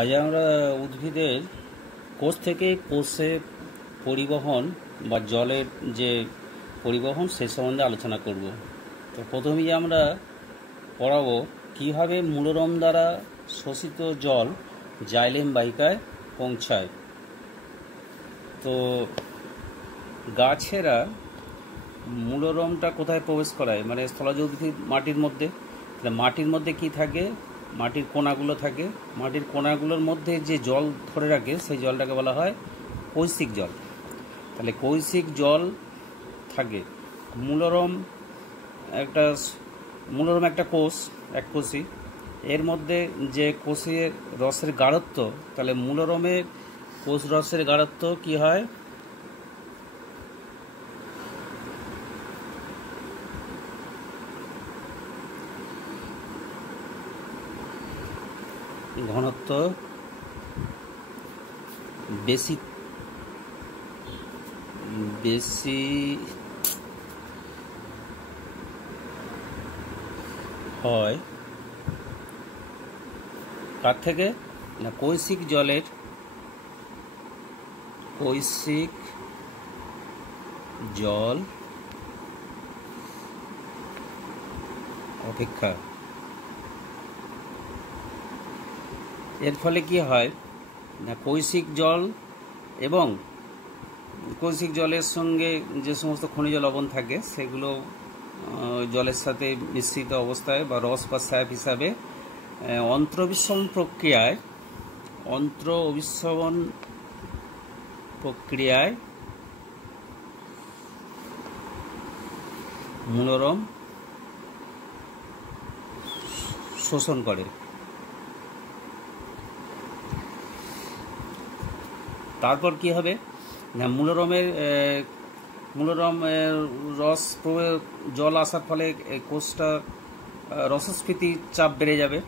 আজ আমরা উদ্ভিদের কোষ থেকে কোষে পরিবহন বা জলের যে পরিবহন সে সম্বন্ধে আলোচনা করব। তো প্রথমেই আমরা পড়াবো কীভাবে মূলরম দ্বারা শোষিত জল জাইলেম বাহিকায় পৌঁছায়। তো গাছেরা মূলরমটা কোথায় প্রবেশ করায়, মানে স্থলজ উদ্ভিদ মাটির মধ্যে। মাটির মধ্যে কি থাকে? মাটির কোনাগুলো থাকে। মাটির কোনাগুলোর মধ্যে যে জল ধরে রাখে সেই জলটাকে বলা হয় কৈশিক জল। তাহলে কৈশিক জল থাকে। মূলরম একটা কোষ, এক কোষী। এর মধ্যে যে কোষের রসের গাঢ়ত্ব, তাহলে মূলরমের কোষ রসের গাঢ়ত্ব কি হয়? ঘনত্ব বেশি হয় কার থেকে? না, কৈশিক জল অপেক্ষা। এর ফলে কি হয় না, কৈশিক জল এবং কৈশিক জলের সঙ্গে যে সমস্ত খনিজ লবণ থাকে সেগুলো জলের সাথে মিশ্রিত অবস্থায় বা রস বা স্যাপ হিসাবে অন্ত্র অভিস্রবণ প্রক্রিয়ায় মূলরম শোষণ করে। তারপর কি হবে না, মূলরমের রস জল আসার ফলে কোষটা রসস্ফীতির চাপ বেড়ে যাবে।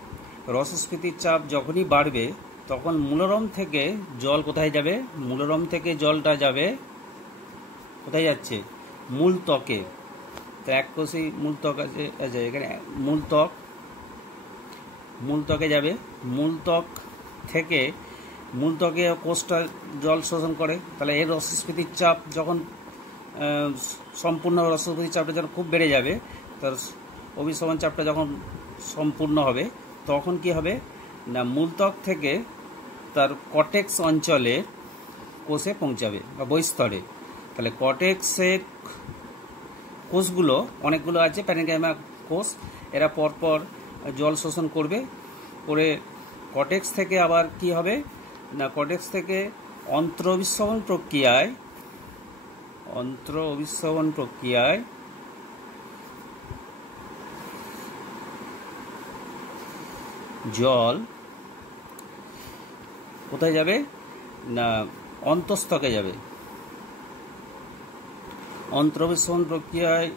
রসস্ফীতির চাপ যখনই বাড়বে তখন মূলরম থেকে জল কোথায় যাবে? মূলরম থেকে জলটা যাবে কোথায়? যাচ্ছে মূল ত্বকে। তো এক কোষী মূল ত্বক আছে, এখানে মূল ত্বকে যাবে। মূল ত্বকে কোষটা জল শোষণ করে। তাহলে এর রসস্ফীতির চাপ যখন সম্পূর্ণ রসস্ফীতির চাপটা যখন খুব বেড়ে যাবে, তার অভিস্রবণ চাপটা যখন সম্পূর্ণ হবে, তখন কি হবে না, মূলত্বক থেকে তার কর্টেক্স অঞ্চলে কোষে পৌঁছাবে বা বহিস্তরে। তাহলে কর্টেক্সের কোষগুলো অনেকগুলো আছে, প্যারেনকাইমা কোষ, এরা পরপর জল শোষণ করে কর্টেক্স থেকে আবার কি হবে না, কর্টেক্স থেকে অন্ত্র অভিস্রবণ প্রক্রিয়ায় জল কোথায় যাবে না, অন্তঃস্থকে যাবে। অন্ত্রভিস্রবণ প্রক্রিয়ায়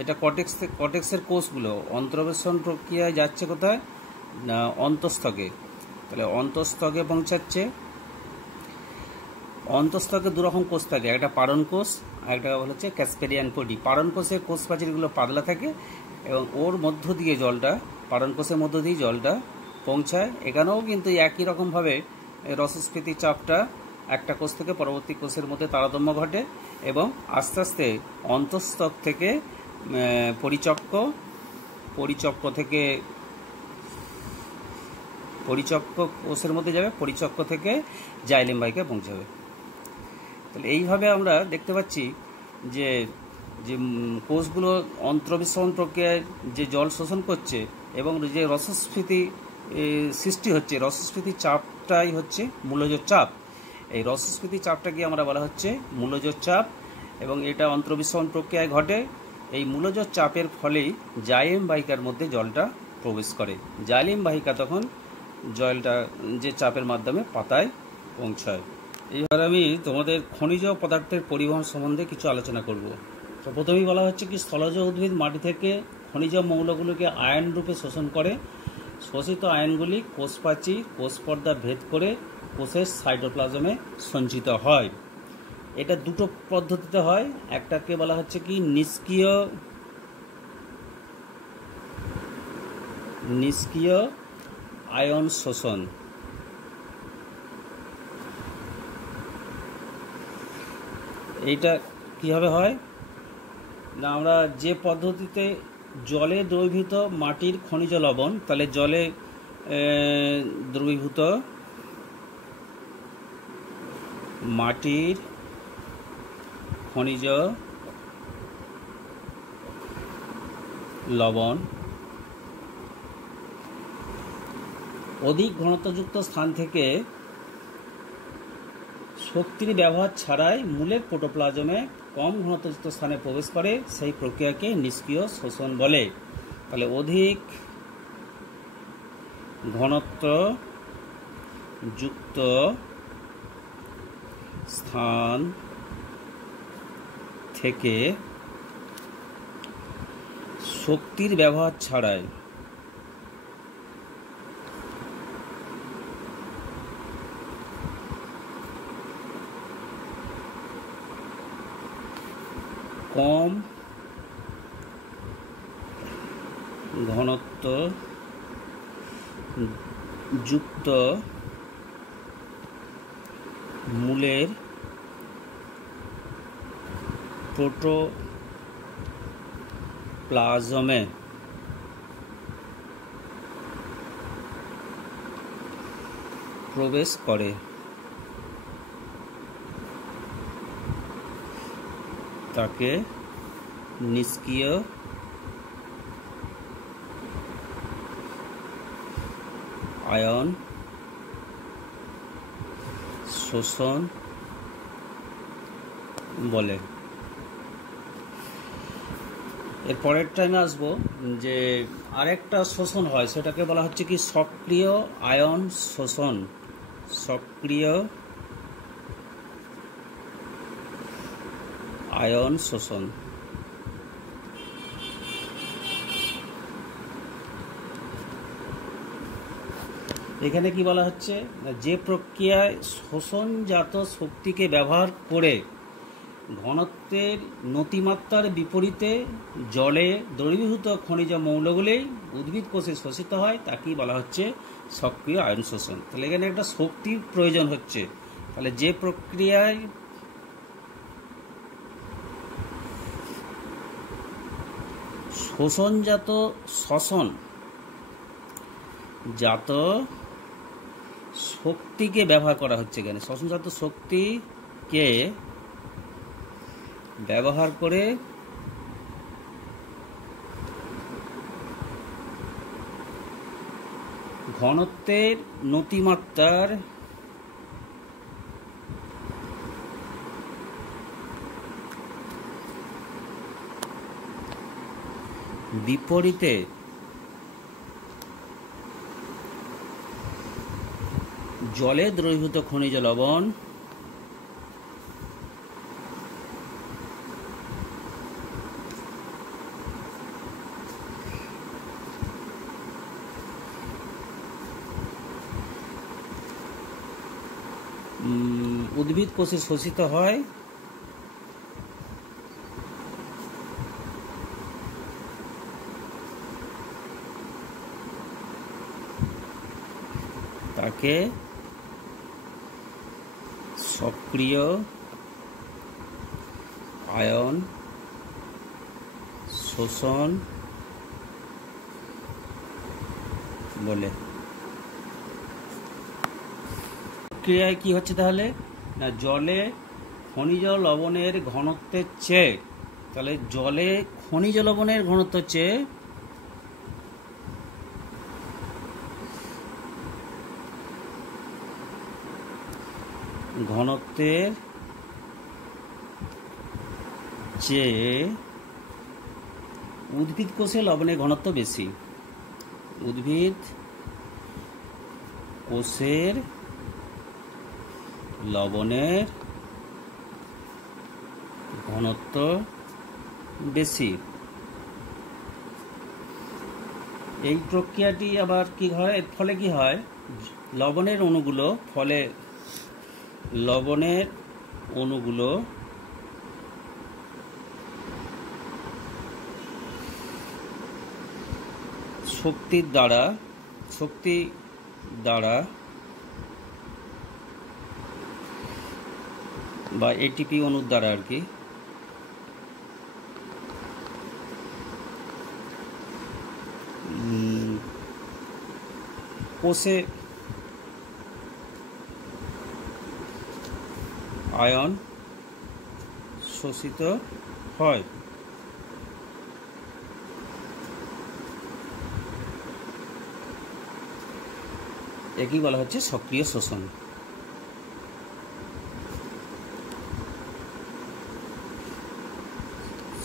এটা কর্টেক্সের কোষগুলো অন্ত্রভিস্রবণ প্রক্রিয়ায় যাচ্ছে কোথায় না, অন্তঃস্থকে। তাহলে অন্তঃস্থকে পৌঁছাচ্ছে। অন্তঃস্থকে দুরকম কোষ থাকে, একটা পারণ কোষ আর একটা হচ্ছে ক্যাসকেডিয়ান পডি। পারণ কোষের কোষ প্রাচীরগুলো পাতলা থাকে এবং ওর মধ্য দিয়ে পারণ কোষের মধ্য দিয়ে জলটা পৌঁছায়। এখানেও কিন্তু একই রকমভাবে রসস্ফীতির চাপটা একটা কোষ থেকে পরবর্তী কোষের মধ্যে তারতম্য ঘটে এবং আস্তে আস্তে অন্তঃস্থক থেকে পরিচক্ক কোষের মধ্যে যাবে, পরিচক্ক থেকে জাইলেম বাহিকায় পৌঁছাবে। তাহলে এইভাবে আমরা দেখতে পাচ্ছি যে কোষগুলো অন্ত্রভিস্রবণ প্রক্রিয়ায় যে জল শোষণ করছে এবং যে রসস্ফীতি সৃষ্টি হচ্ছে, রসস্ফীতির চাপটাই হচ্ছে মূলজ চাপ। এই রসস্ফীতির চাপটাকে আমরা বলা হচ্ছে মূলজ চাপ এবং এটা অন্ত্রভিস্রবণ প্রক্রিয়ায় ঘটে। এই মূলজ চাপের ফলেই জাইলেম বাহিকার মধ্যে জলটা প্রবেশ করে। জাইলেম বাহিকা তখন জলটা যে চাপের মাধ্যমে পাতায় পৌঁছায়। এইবার আমি তোমাদের খনিজ পদার্থের পরিবহন সম্বন্ধে কিছু আলোচনা করব। তো প্রথমেই বলা হচ্ছে কি, স্থলজ উদ্ভিদ মাটি থেকে খনিজ মৌলগুলোকে আয়ন রূপে শোষণ করে। শোষিত আয়নগুলি কোষপ্রাচীর কোষপর্দা ভেদ করে কোষের সাইটোপ্লাজমে সঞ্চিত হয়। এটা দুটো পদ্ধতিতে হয়। একটাকে বলা হচ্ছে কি নিষ্ক্রিয় আয়ন শোষণ। এইটা কীভাবে হয় না, আমরা যে পদ্ধতিতে জলে দ্রবীভূত মাটির খনিজ লবণ, তাহলে জলে দ্রবীভূত মাটির খনিজ লবণ অধিক ঘনত্বযুক্ত স্থান থেকে শক্তির ব্যবহার ছাড়াই মূলের প্রোটোপ্লাজমে কম ঘনত্বযুক্ত স্থানে প্রবেশ করে, সেই প্রক্রিয়াকে নিষ্ক্রিয় শোষণ বলে। তাহলে অধিক ঘনত্বযুক্ত স্থান থেকে শক্তির ব্যবহার ছাড়াই কম ঘনত্বযুক্ত মূলের প্রোটোপ্লাজমে প্রবেশ করে, তাকে নিষ্ক্রিয় আয়ন শোষণ বলে। এর পরের টাইমে আসবো যে আরেকটা শোষণ হয়, সেটাকে বলা হচ্ছে কি সক্রিয় আয়ন শোষণ। সক্রিয় আয়ন শোষণ। এখানে কি বলা হচ্ছে, যে প্রক্রিয়ায় শোষণজাত শক্তিকে ব্যবহার করে ঘনত্বের নতিমাত্রার বিপরীতে জলে দ্রবীভূত খনিজ মৌলগুলি উদ্ভিদ কোষে শোষিত হয়, তাকেই বলা হচ্ছে সক্রিয় আয়ন শোষণ। তাহলে এখানে একটা শক্তির প্রয়োজন হচ্ছে। তাহলে যে প্রক্রিয়ায় শোষণজাত শক্তিকে ব্যবহার করা হচ্ছে, এখানে শোষণজাত শক্তিকে ব্যবহার করে ঘনত্বের নতিমাত্রার বিপরীতে জলে দ্রবীভূত খনিজ লবণ উদ্ভিদ কোষে শোষিত হয়, তাকে সক্রিয় আয়ন শোষণ বলে। প্রক্রিয়ায় কি হচ্ছে তাহলে না, জলে খনিজ লবণের ঘনত্বের চেয়ে, তাহলে জলে খনিজ লবণের ঘনত্বের চেয়ে উদ্ভিদ কোষে লবণের ঘনত্ব বেশি। উদ্ভিদ কোষের লবণের ঘনত্ব বেশি। এই প্রক্রিয়াটি আবার কি হয়, এর ফলে কি হয়, লবণের অণুগুলো শক্তি দ্বারা বা এটিপি অণুর দ্বারা আর কি কোষে আয়ন শোষিত হয়। একই বলা হচ্ছে সক্রিয় শোষণ।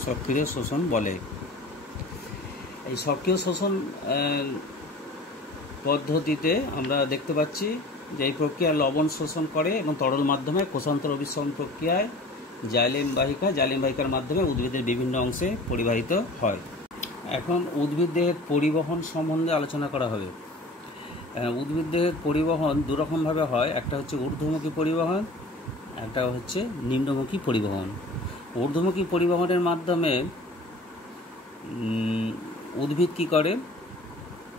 সক্রিয় শোষণ বলে। এই সক্রিয় শোষণ পদ্ধতিতে আমরা দেখতে পাচ্ছি যে এই প্রক্রিয়া লবণ শোষণ করে এবং তরল মাধ্যমে কোষান্তর অভিসরণ প্রক্রিয়ায় জাইলেম বাহিকার মাধ্যমে উদ্ভিদের বিভিন্ন অংশে পরিবাহিত হয়। এখন উদ্ভিদ দেহের পরিবহন সম্বন্ধে আলোচনা করা হবে। উদ্ভিদ দেহের পরিবহন দুরকমভাবে হয়, একটা হচ্ছে ঊর্ধ্বমুখী পরিবহন, একটা হচ্ছে নিম্নমুখী পরিবহন। ঊর্ধ্বমুখী পরিবহনের মাধ্যমে উদ্ভিদ কী করে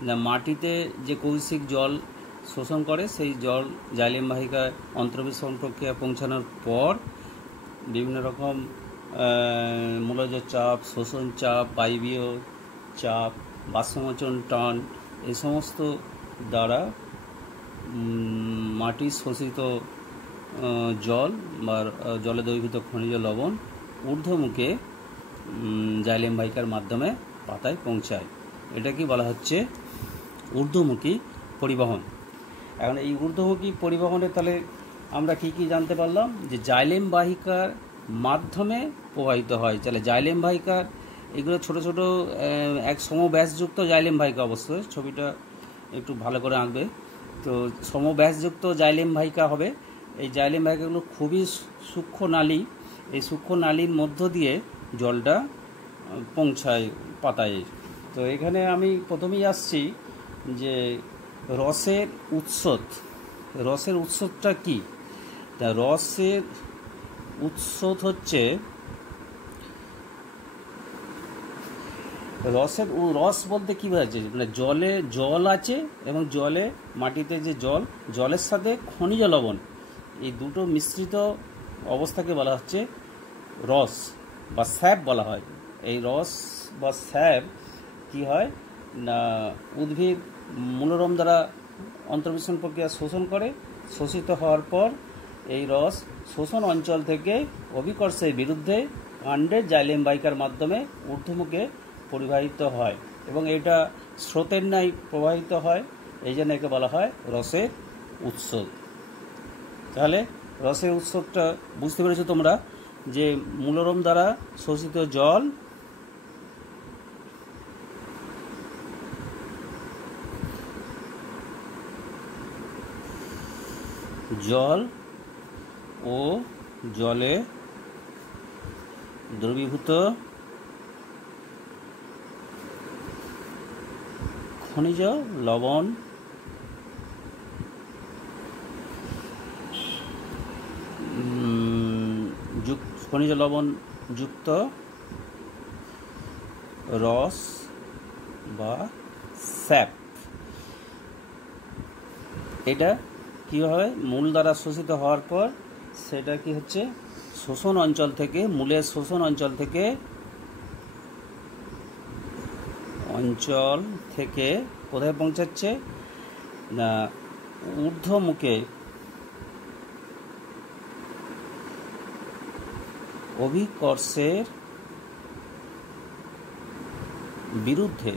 না, মাটিতে যে কৌশিক জল শোষণ করে সেই জল জাইলেম বাহিকায় অন্তর্বিসরণ প্রক্রিয়া পৌঁছানোর পর বিভিন্ন রকম মূলজ চাপ, শোষণ চাপ, বায়বীয় চাপ, বাষ্পমোচন টান এই সমস্ত দ্বারা মাটির শোষিত জল বা জলে দ্রবীভূত খনিজ লবণ ঊর্ধ্বমুখে জাইলেম বাহিকার মাধ্যমে পাতায় পৌঁছায়। এটা কি বলা হচ্ছে ঊর্ধ্বমুখী পরিবহন। এখন এই ঊর্ধ্বমুখী পরিবহনে তাহলে আমরা কি কি জানতে পারলাম, যে জাইলেম বাহিকার মাধ্যমে প্রবাহিত হয়। তাহলে জাইলেম বাহিকার এগুলো ছোট ছোট এক সমব্যাসযুক্ত জাইলেম বাহিকা, অবশ্যই ছবিটা একটু ভালো করে আঁকবে। তো সমব্যাসযুক্ত জাইলেম বাহিকা হবে। এই জাইলেম বাহিকাগুলো খুবই সূক্ষ্ম নালী, এই সূক্ষ্ম নালীর মধ্য দিয়ে জলটা পৌঁছায় পাতায়। তো এখানে আমি প্রথমেই আসছি যে রসের উৎসটা কি। তা রসের উৎস হচ্ছে রস বলতে কী বোঝাচ্ছে, মানে জল আছে এবং জলে মাটিতে যে জলের সাথে খনিজ লবণ এই দুটো মিশ্রিত অবস্থাকে বলা হচ্ছে রস বা স্যাপ বলা হয়। এই রস বা স্যাপ কী হয় না, উদ্ভিদ মূলরম দ্বারা অন্তর্বিসরণ প্রক্রিয়া শোষণ করে, শোষিত হওয়ার পর এই রস শোষণ অঞ্চল থেকে অভিকর্ষের বিরুদ্ধে কাণ্ডের জাইলেম বাহিকার মাধ্যমে ঊর্ধ্বমুখে পরিবাহিত হয় এবং এটা স্রোতের ন্যায় প্রবাহিত হয়। এই জন্য একে বলা হয় রসের উৎস। তাহলে রসের উৎসটা বুঝতে পেরেছো তোমরা, যে মূলরম দ্বারা শোষিত জল ও জলে দ্রবীভূত খনিজ লবণ যুক্ত রস বা স্যাপ, এটা কী হয় মূল দ্বারা শোষিত হওয়ার পর সেটা কি হচ্ছে শোষণ অঞ্চল থেকে, মূলের শোষণ অঞ্চল থেকে কোথায় পৌঁছাচ্ছে না, ঊর্ধ্বমুখে অভিকর্ষের বিরুদ্ধে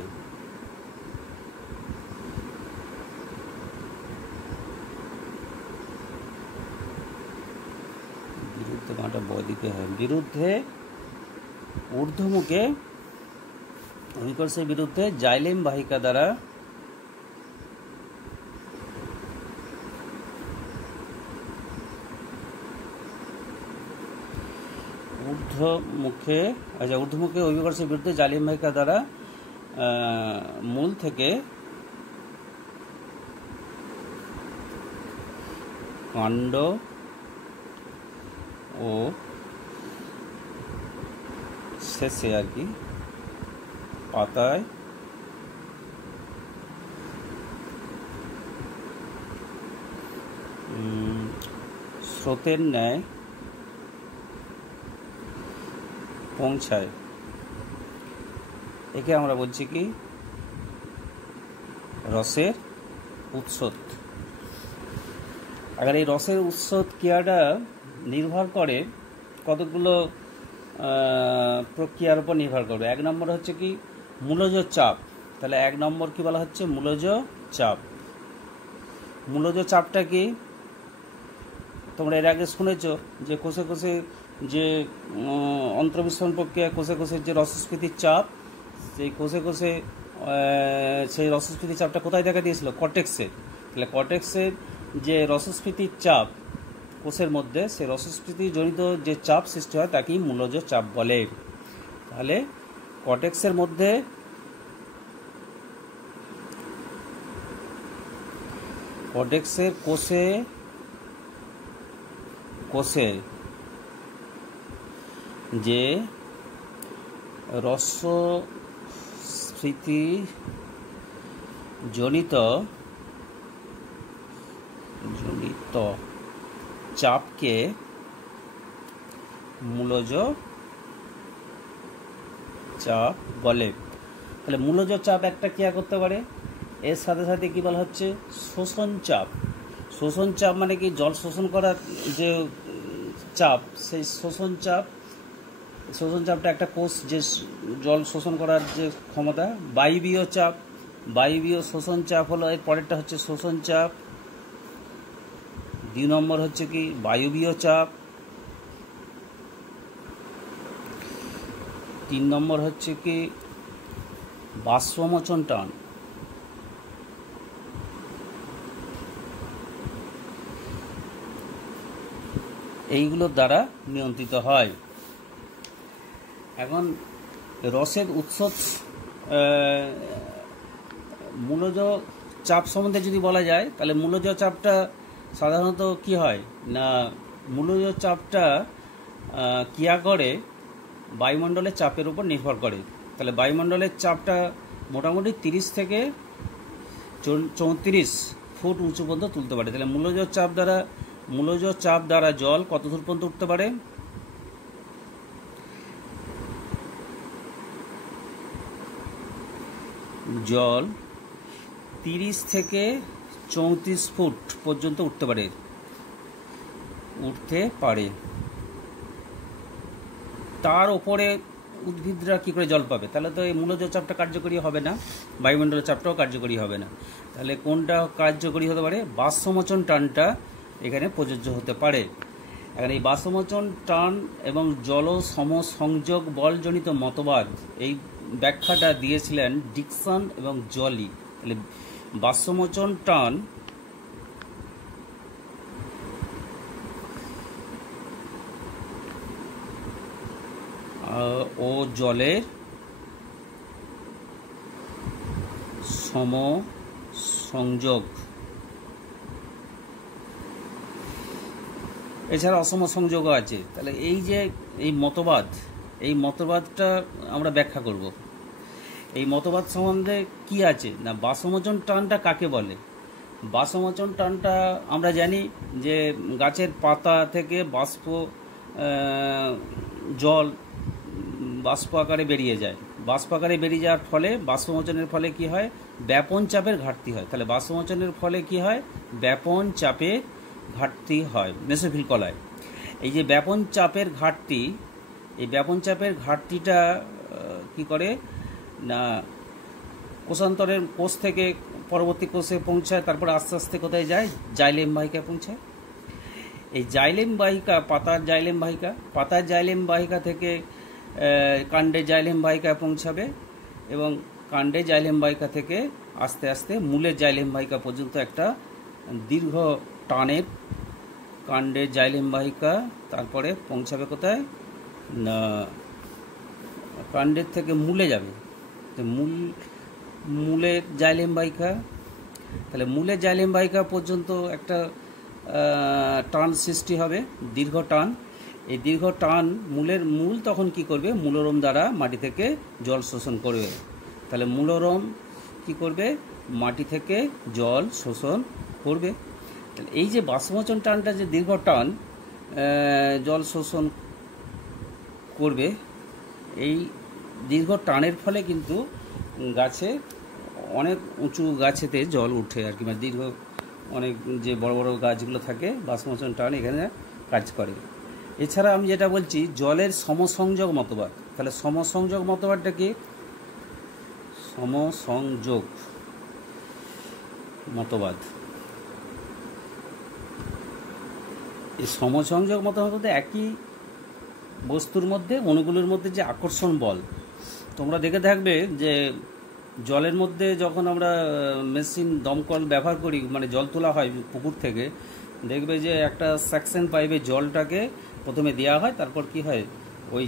ঊর্ধ্বমুখে অভিকর্ষের বিরুদ্ধে জাইলেম বাহিকা দ্বারা ঊর্ধ্বমুখে অভিকর্ষের বিরুদ্ধে জাইলেম বাহিকা দ্বারা মূল থেকে কাণ্ড ও শেষে আর কি পাতায় স্রোতের ন্যায় পৌঁছায়, একে আমরা বলছি কি রসের উৎস। আবার এই রসের উৎস ক্রিয়াটা নির্ভর করে কতগুলো প্রক্রিয়ার উপর নির্ভর করবে। এক নম্বর হচ্ছে কি মূলজ চাপ। তাহলে এক নম্বর কি বলা হচ্ছে মূলজ চাপ। মূলজ চাপটা কি তোমরা এর আগে শুনেছ যে কোষে কোষে যে অন্তর্বিস্ফোরণ প্রক্রিয়া কোষে কোষের যে রসস্ফীতির চাপ, সেই কোষে কোষে সেই রসস্ফীতির চাপটা কোথায় দেখা দিয়েছিল? কর্টেক্সে। তাহলে কর্টেক্সের যে রসস্ফীতির চাপ কোষের মধ্যে, সেই রসস্ফীতি জনিত যে চাপ সৃষ্টি হয় তাকেই মূলজ চাপ বলে। তাহলে কর্টেক্সের মধ্যে কর্টেক্সের কোষে কোষে যে রসস্ফীতি জনিত চাপকে মূলজ চাপ বলে। তাহলে মূলজ চাপ একটা ক্রিয়া করতে পারে। এর সাথে সাথে কি বলা হচ্ছে শোষণ চাপ। শোষণ চাপ মানে কি জল শোষণ করার যে চাপ, সেই শোষণ চাপটা একটা কোষ যে জল শোষণ করার যে ক্ষমতা। বায়বীয় চাপ, বায়বীয় শোষণ চাপ হলো এর পরেরটা হচ্ছে শোষণ চাপ। 2 নম্বর হচ্ছে কি বায়বীয় চাপ। 3 নম্বর হচ্ছে কি বাষ্পমোচন টান। এইগুলোর দ্বারা নিয়ন্ত্রিত হয়। এখন রসের উৎস মূলজ চাপ সম্বন্ধে যদি বলা যায়, তাহলে মূলজ চাপটা সাধারণত কি হয় না, মূলজ চাপটা ক্রিয়া করে বায়ুমণ্ডলের চাপের উপর নির্ভর করে। তাহলে বায়ুমণ্ডলের চাপটা মোটামুটি 30 থেকে 34 ফুট উঁচু পর্যন্ত তুলতে পারে। তাহলে মূলজ চাপ দ্বারা জল কত দূর পর্যন্ত উঠতে পারে? জল 30 থেকে 34 ফুট পর্যন্ত উঠতে পারে। তার ওপরে উদ্ভিদরা কি করে জল পাবে? তাহলে তো এই মূলজ চাপটা কার্যকরী হবে না, বায়ুমণ্ডলের চাপটাও কার্যকরী হবে না। তাহলে কোনটা কার্যকরী হতে পারে? বাষ্পমোচন টানটা এখানে প্রযোজ্য হতে পারে। এখন এই বাষ্পমোচন টান এবং জল সমসংযোগ বলজনিত মতবাদ, এই ব্যাখ্যাটা দিয়েছিলেন ডিকসন এবং জলি। তাহলে বাষ্পমোচন টান ও জলের সমসংযোগ, এছাড়া অসম সংযোগও আছে। তাহলে এই যে এই মতবাদটা আমরা ব্যাখ্যা করব। এই মতবাদ সম্বন্ধে কি আছে না, বাষ্পমোচন টানটা কাকে বলে? বাষ্পমোচন টানটা আমরা জানি যে গাছের পাতা থেকে জল বাষ্প আকারে বেরিয়ে যায়। বাষ্প আকারে বেরিয়ে যাওয়ার ফলে বাষ্পমোচনের ফলে কি হয়? ব্যাপন চাপের ঘাটতি হয়। তাহলে বাষ্পমোচনের ফলে কি হয়? ব্যাপন চাপের ঘাটতি হয় মেসোফিল কলায়। এই যে ব্যাপন চাপের ঘাটতি, এই ব্যাপন চাপের ঘাটতিটা কি করে না, কোষান্তরের কোষ থেকে পরবর্তী কোষে পৌঁছায়, তারপর আস্তে আস্তে কোথায় যায়? জাইলেম বাহিকায় পৌঁছায়। এই জাইলেম বাহিকা, পাতার জাইলেম বাহিকা থেকে কাণ্ডে জাইলেম বাহিকায় পৌঁছাবে এবং কাণ্ডে জাইলেম বাহিকা থেকে আস্তে আস্তে মূলের জাইলেম বাহিকা পর্যন্ত একটা দীর্ঘ টানের কাণ্ডের জাইলেম বাহিকা, তারপরে পৌঁছাবে কোথায় না, কাণ্ডের থেকে মূলে যাবে, মূলের জাইলেম বাহিকা। তাহলে মূলের জাইলেম বাহিকা পর্যন্ত একটা টান সৃষ্টি হবে, দীর্ঘ টান। এই দীর্ঘ টান মূল তখন কি করবে? মূলরম দ্বারা মাটি থেকে জল শোষণ করবে। তাহলে মূলরম কি করবে? মাটি থেকে জল শোষণ করবে। এই যে বাষ্পমোচন টানটা যে দীর্ঘ টান জল শোষণ করবে, এই দীর্ঘ টানের ফলে কিন্তু গাছে অনেক উঁচু গাছেতে জল উঠে আর কি, মানে দীর্ঘ অনেক যে বড় বড় গাছগুলো থাকে বাষ্পমোচন টান এখানে কাজ করে। এছাড়া আমি যেটা বলছি জলের সমসংযোগ মতবাদ, তাহলে সমসংযোগ মতবাদটা কি? সমসংযোগ মতবাদ, এই সমসংযোগ মতবাদ বলতে একই বস্তুর মধ্যে অণুগুলোর মধ্যে যে আকর্ষণ বল, তোমরা দেখে থাকবে যে জলের মধ্যে যখন আমরা মেশিন দমকল ব্যবহার করি, মানে জল তোলা হয় পুকুর থেকে, দেখবে যে একটা সাকশন পাইপে জলটাকে প্রথমে দেওয়া হয়, তারপর কি হয় ওই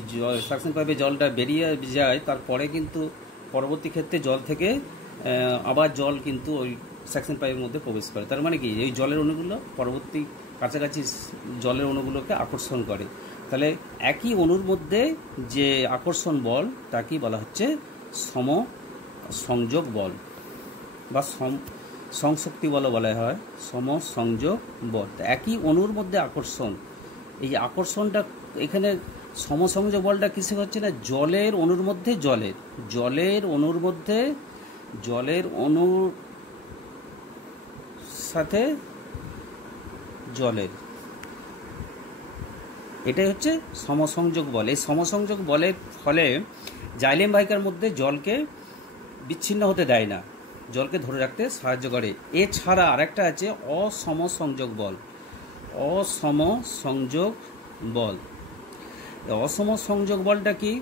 সাকশন পাইপে জলটা বেরিয়ে যায়, তারপরে কিন্তু পরবর্তী ক্ষেত্রে জল থেকে আবার জল কিন্তু ওই সাকশন পাইপের মধ্যে প্রবেশ করে। তার মানে কি এই জলের অণুগুলো পরবর্তী কাছাকাছি জলের অণুগুলোকে আকর্ষণ করে। তাহলে একই অণুর মধ্যে যে আকর্ষণ বল তাকেই বলা হচ্ছে সমসংযোগ বল বা সংশক্তি বল বলা হয়, সমসংযোগ বল। একই অণুর মধ্যে আকর্ষণ, এই আকর্ষণটা এখানে সমসংযোগ বলটা কিসে হচ্ছে না, জলের অণুর মধ্যে জলের অণুর মধ্যে জলের অণুর সাথে জলের, এটাই হচ্ছে সমসংযোগ বল। এই সমসংযোগ বলের ফলে জাইলেম বাহিকার মধ্যে জলকে বিচ্ছিন্ন হতে দেয় না, জলকে ধরে রাখতে সাহায্য করে। এছাড়া আরেকটা আছে অসমসংযোগ বল। অসমসংযোগ বল, অসমসংযোগ বলটা কি?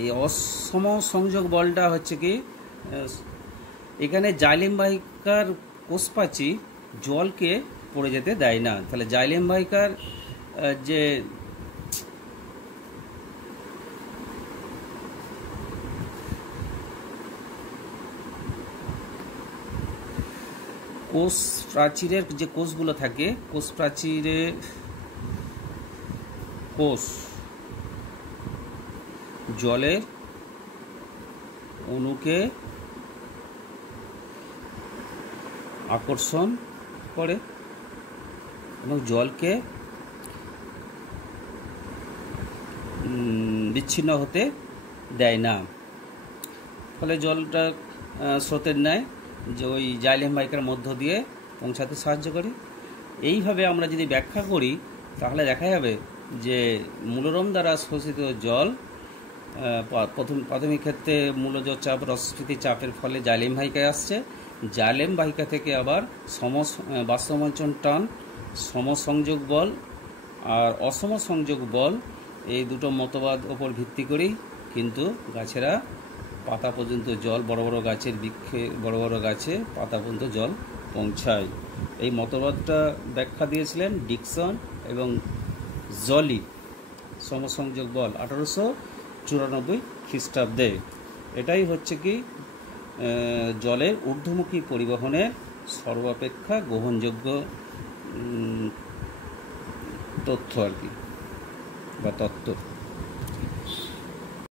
এই অসমসংযোগ বলটা হচ্ছে কি, এখানে জাইলেম বাহিকার কোষপ্রাচী জলকে পড়ে যেতে দেয় না। তাহলে জাইলেম বাহিকার যে কোষ প্রাচীরের যে কোষগুলো থাকে, কোষ প্রাচীরের কোষ জলের অণুকে আকর্ষণ করে এবং জলকে বিচ্ছিন্ন হতে দেয় না। ফলে জলটা স্রোতের ন্যায় যে ওই জাইলেম বাহিকার মধ্য দিয়ে পৌঁছাতে সাহায্য করে। এইভাবে আমরা যদি ব্যাখ্যা করি তাহলে দেখা যাবে যে মূলরম দ্বারা শোষিত জল প্রাথমিক ক্ষেত্রে মূলজ চাপ রসস্থিতি চাপের ফলে জাইলেম বাহিকায় আসছে, জাইলেম বাহিকা থেকে আবার বাষ্পমোচন টান, সমসংযোগ বল আর অসমসংযোগ বল, এই দুটো মতবাদ ওপর ভিত্তি করেই কিন্তু গাছেরা পাতা পর্যন্ত জল, বড় বড় গাছের বৃক্ষে বড় বড় গাছে পাতা পর্যন্ত জল পৌঁছায়। এই মতবাদটা ব্যাখ্যা দিয়েছিলেন ডিকসন এবং জলি, সমসংযোগ বল 1894 খ্রিস্টাব্দে। এটাই হচ্ছে কি জলের ঊর্ধ্বমুখী পরিবহনের সর্বাপেক্ষা গ্রহণযোগ্য তথ্য আর কি, বা তত্ত্ব।